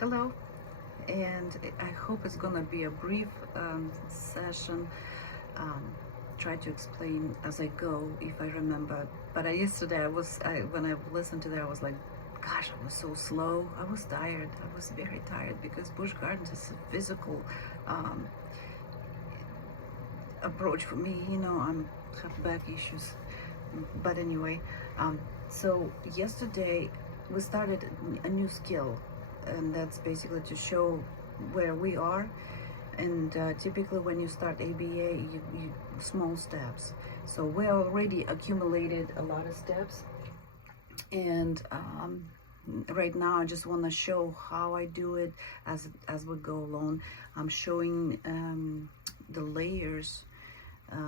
Hello, and I hope it's gonna be a brief session. Um, Try to explain as I go if I remember. But yesterday when I listened to that, I was like, gosh, I was so slow. I was tired. I was very tired because Busch Gardens is a physical um, approach for me. I'm have back issues. But anyway, um, so yesterday we started a new skill, and that's basically to show where we are. And typically when you start ABA, you small steps. So we already accumulated a lot of steps, and right now I just want to show how I do it as we go along. I'm showing the layers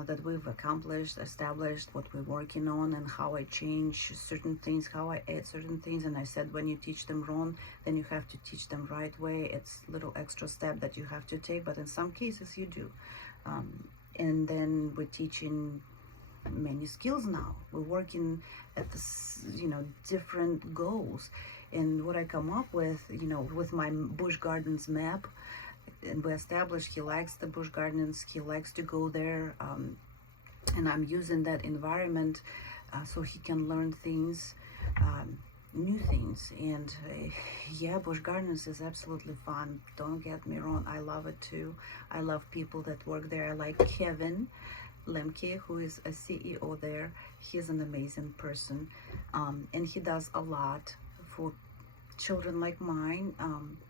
that we've accomplished, established, what we're working on, and how I change certain things, how I add certain things. And I said, when you teach them wrong, then you have to teach them right way. It's a little extra step that you have to take, but in some cases you do. And then we're teaching many skills now. We're working at this, different goals. And what I come up with my Busch Gardens map, and we established he likes the Busch Gardens, he likes to go there, and I'm using that environment so he can learn things, new things. And yeah, Busch Gardens is absolutely fun, don't get me wrong, I love it too. I love people that work there. I like Kevin Lemke, who is a CEO there. He's an amazing person, and he does a lot for children like mine.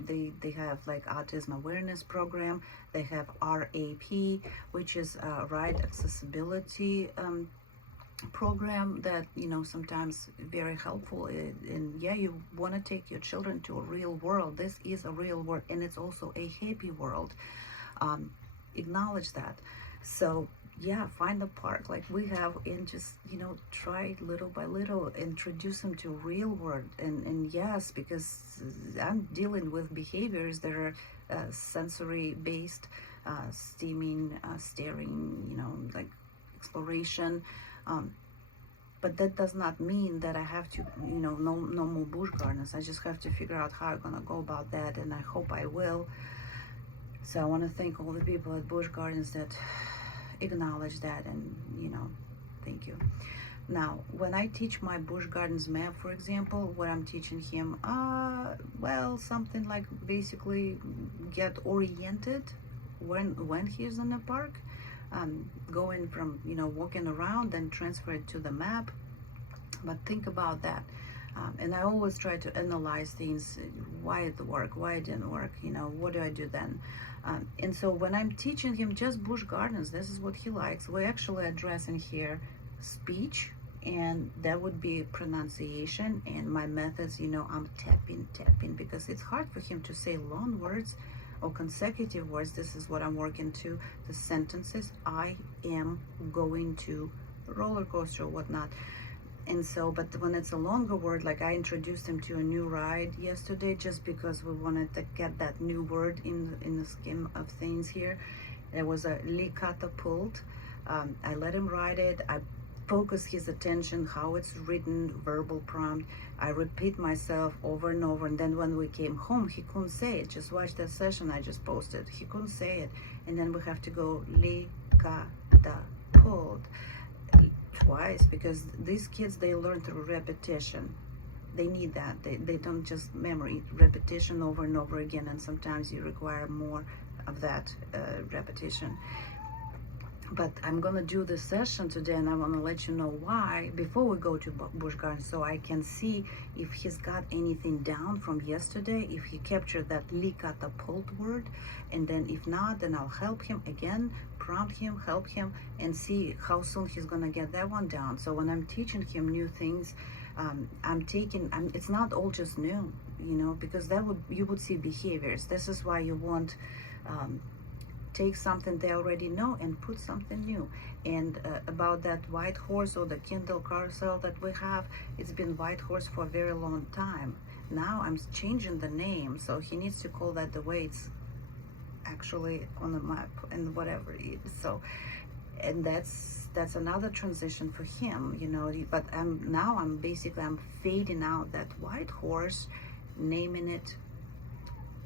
They have like autism awareness program. They have RAP, which is right accessibility program that sometimes very helpful. And yeah, you want to take your children to a real world. This is a real world, and it's also a happy world. Acknowledge that. So yeah, find a park like we have, and just try little by little, introduce them to real world. And yes, because I'm dealing with behaviors that are sensory based, steaming, staring, like exploration. But that does not mean that I have to, no more Busch Gardens. I just have to figure out how I'm gonna go about that, and I hope I will. So I want to thank all the people at Busch Gardens that acknowledge that, and thank you. Now, when I teach my Busch Gardens map, for example, what I'm teaching him, well, something like basically get oriented when he's in the park, going from walking around, then transfer it to the map. But think about that. And I always try to analyze things, why it worked, why it didn't work, what do I do then? And so when I'm teaching him just Busch Gardens, this is what he likes. We're actually addressing here speech, and that would be pronunciation. And my methods, I'm tapping, because it's hard for him to say long words or consecutive words. This is what I'm working to, the sentences. I am going to roller coaster or whatnot. And so, but when it's a longer word, like I introduced him to a new ride yesterday, just because we wanted to get that new word in the scheme of things here. There was a Lee catapult. I let him ride it. I focus his attention, how it's written, verbal prompt. I repeat myself over and over. And then when we came home, he couldn't say it. Just watch that session I just posted. He couldn't say it. And then we have to go Lee catapult twice, because these kids, they learn through repetition. They need that. They don't just memory, repetition over and over again, and sometimes you require more of that repetition. But I'm gonna do this session today, and I want to let you know why before we go to Busch Gardens, so I can see if he's got anything down from yesterday, if he captured that Lee catapult word. And then if not, then I'll help him again, prompt him, help him, and see how soon he's gonna get that one down. So when I'm teaching him new things, it's not all just new, because you would see behaviors. This is why you want take something they already know and put something new. And about that white horse or the Kindle carousel that we have, it's been white horse for a very long time. Now I'm changing the name, so he needs to call that the way it's actually on the map and whatever it is. So, and that's another transition for him, but I'm fading out that white horse, naming it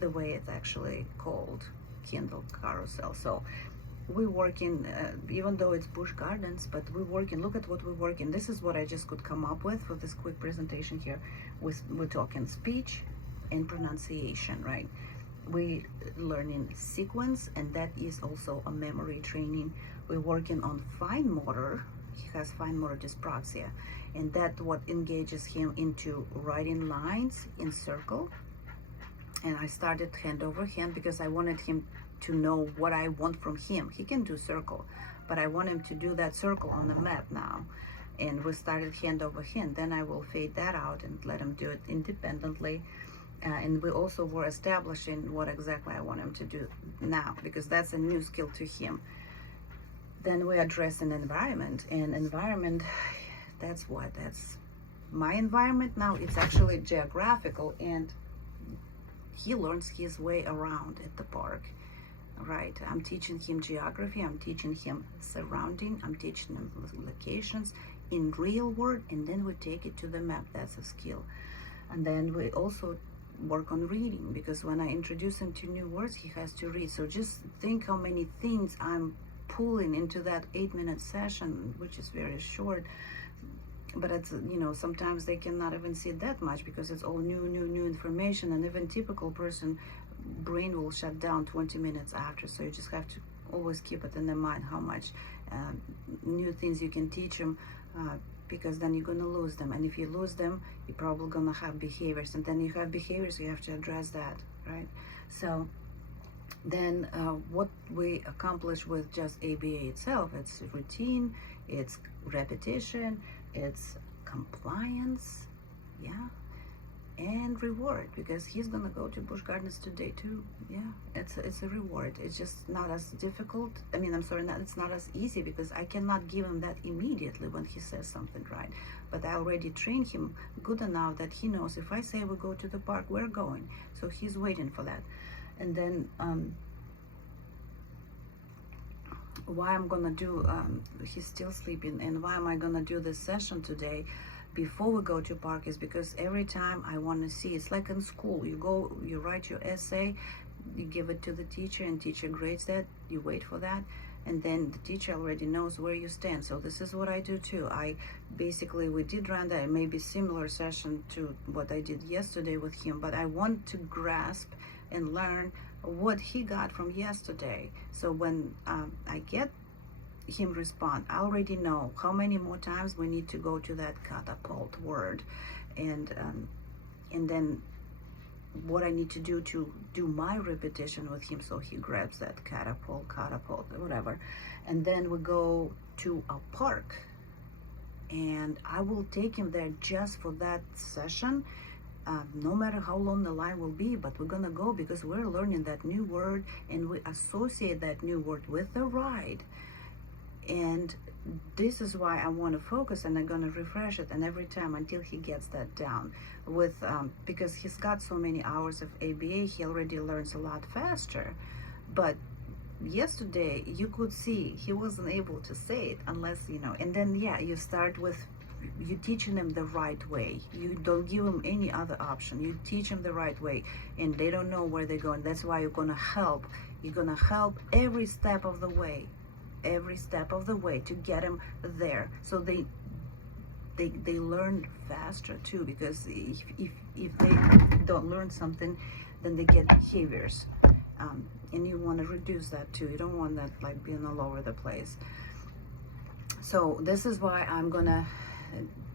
the way it's actually called, Kindle Carousel. So we work in, even though it's Busch Gardens, but we work in, look at what we work in. This is what I just could come up with for this quick presentation here. We're talking speech and pronunciation, right? We learning sequence, and that is also a memory training. We're working on fine motor. He has fine motor dyspraxia, and that what engages him into writing lines in circle. And I started hand over hand because I wanted him to know what I want from him. He can do circle, but I want him to do that circle on the map now. And we started hand over hand. Then I will fade that out and let him do it independently. And we also were establishing what exactly I want him to do now, because that's a new skill to him. Then we address an environment, and environment, that's my environment now. It's actually geographical, and he learns his way around at the park, right? I'm teaching him geography, I'm teaching him surrounding, I'm teaching him locations in real world, and then we take it to the map. That's a skill. And then we also work on reading, because when I introduce him to new words, he has to read. So just think how many things I'm pulling into that 8-minute session, which is very short. But it's, sometimes they cannot even see that much because it's all new information, and even typical person brain will shut down 20 minutes after. So you just have to always keep it in the mind how much new things you can teach them, because then you're going to lose them. And if you lose them, you're probably going to have behaviors, and then you have behaviors, you have to address that, right? So then what we accomplish with just ABA itself, it's routine, it's repetition, it's compliance, yeah, and reward, because he's gonna go to Busch Gardens today too. Yeah, it's a reward. It's just not as difficult. I mean, I'm sorry, it's not as easy, because I cannot give him that immediately when he says something right. But I already trained him good enough that he knows if I say we go to the park, we're going. So he's waiting for that. And then why I'm gonna do, he's still sleeping, and why am I gonna do this session today before we go to park is because every time I want to see, it's like in school, you go, you write your essay, you give it to the teacher, and teacher grades that, you wait for that, and then the teacher already knows where you stand. So this is what I do too. We did run that maybe similar session to what I did yesterday with him, but I want to grasp and learn what he got from yesterday. So when I get him respond, I already know how many more times we need to go to that catapult word, and then what I need to do to do my repetition with him, so he grabs that catapult, whatever. And then we go to a park, and I will take him there just for that session. No matter how long the line will be, but we're gonna go because we're learning that new word, and we associate that new word with the ride. And this is why I want to focus, and I'm gonna refresh it, and every time until he gets that down. With because he's got so many hours of ABA, he already learns a lot faster. But yesterday you could see he wasn't able to say it unless, and then you start with, you teaching them the right way. You don't give them any other option. You teach them the right way, and they don't know where they're going. That's why you're gonna help. You're gonna help every step of the way to get them there. So they learn faster too, because if they don't learn something, then they get behaviors, and you want to reduce that too. You don't want that like being all over the place. So this is why I'm gonna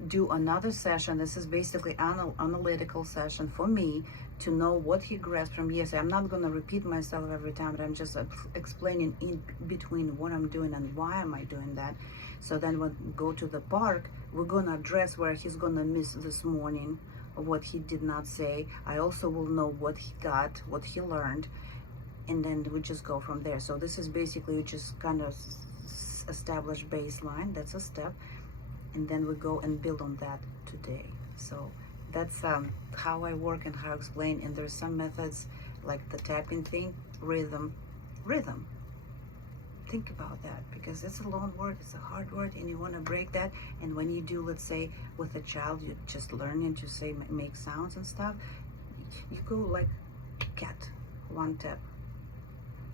do another session. This is basically analytical session for me to know what he grasped from yesterday. I'm not going to repeat myself every time, but I'm just explaining in between what I'm doing and why am I doing that. So then when we go to the park, we're going to address where he's going to miss this morning, what he did not say. I also will know what he got, what he learned, and then we just go from there. So this is basically just kind of establish baseline. That's a step, and then we go and build on that today. So that's how I work and how I explain. And there's some methods like the tapping thing, rhythm. Think about that, because it's a long word, it's a hard word, and you want to break that. And when you do, let's say with a child, you're just learning to say, make sounds and stuff, you go like cat, one tap.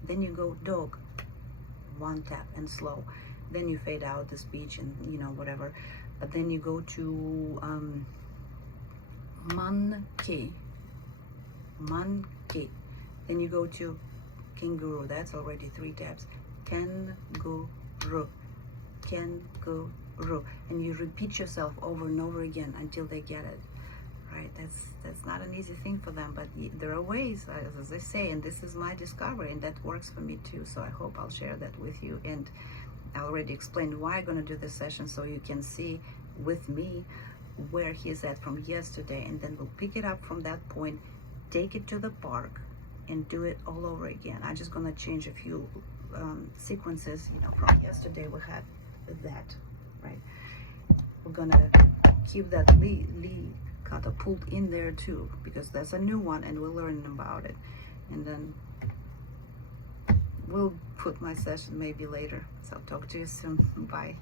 Then you go dog, one tap and slow. Then you fade out the speech and whatever. But then you go to monkey. Then you go to kangaroo. That's already 3 taps. Kangaroo, kangaroo, and you repeat yourself over and over again until they get it. Right? That's not an easy thing for them, but there are ways, as I say, and this is my discovery, and that works for me too. So I hope I'll share that with you. And I already explained why I'm going to do this session, so you can see with me where he's at from yesterday, and then we'll pick it up from that point, take it to the park, and do it all over again. I'm just going to change a few sequences. From yesterday we had that, right? We're going to keep that Lee catapult in there too, because there's a new one and we'll learn about it, and then we'll put my session maybe later. So talk to you soon. Bye.